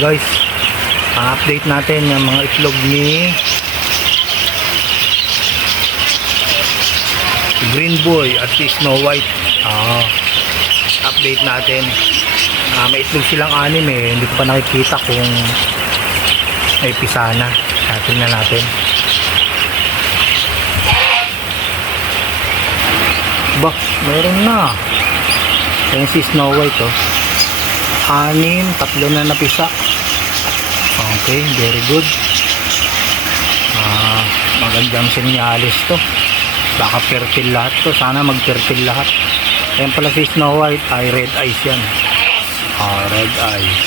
guys, update natin yung mga itlog ni Green Boy at si Snow White. Update natin. May itlog silang 6 eh. Hindi ko pa nakikita kung may pisana. Tingnan natin. Bah, meron na. Yung si Snow White 6, 3 na napisa. Okay, very good. Magandang senyalis to. Baka fertile lahat to. Sana mag-fertile lahat. Ayan pala si Snow White ay red eyes yan. Red eyes.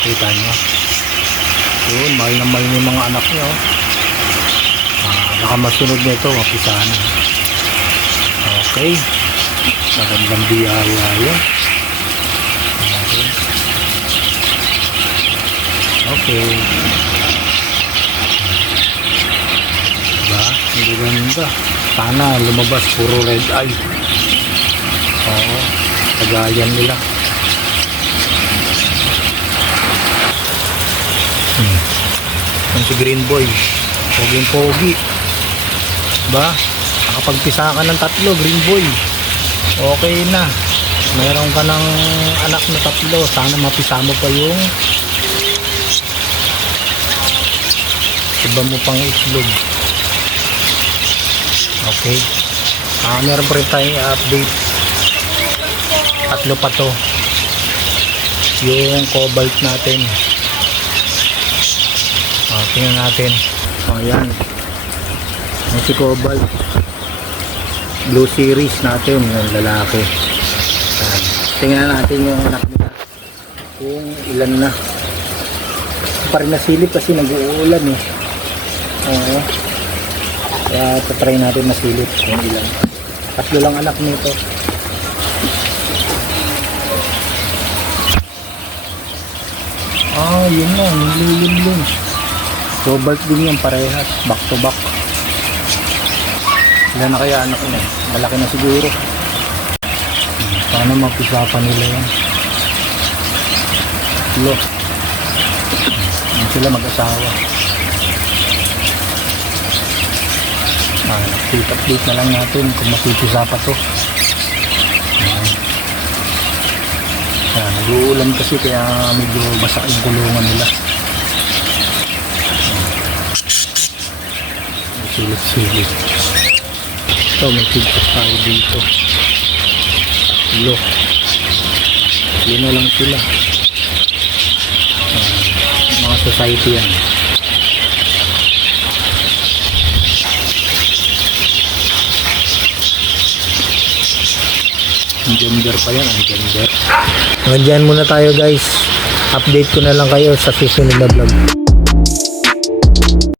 Kita nyo. Yun, mahal na mahal yung mga anak nyo. Baka masunod nito, mapisana. Okay. Magandang biyaya yun. Okay. Diba? Hindi ganda. Sana lumabas puro red eye. Oo. Tagayan nila. Yung si Green Boy. Poging-pogi. Diba? Nakapagpisa ka ng 3, Green Boy. Okay na. Meron ka ng anak na 3. Sana mapisa mo pa yung iba mo pang itlog. Okay. Meron pa rin tayong update. 3 pa to. Yung cobalt natin. Tingnan natin. Ayan. Yung si cobalt. Blue series natin. Yung lalaki. Tingnan natin yung anak nila. Kung ilan na. Pa rin nasilip kasi nag-uulan eh. Kaya try natin masilip kung ilan. 3 lang anak nito. Yun na, nililim. Cobalt din yung parehas, back to back. Ilan na kaya anak niya? Malaki na siguro. Paano mapisapan nila yan? Sila mag-asawa. Update na lang natin kung mapipisa pa to. Nag-uulan kasi kaya medyo basa yung kulungan nila. Silip-silip. Ito, may tigpas tayo dito. Yun na lang sila. Mga society yan. Ang gender pa yan, ang gender. Hanggang dyan muna tayo guys. Update ko na lang kayo sa susunod na vlog.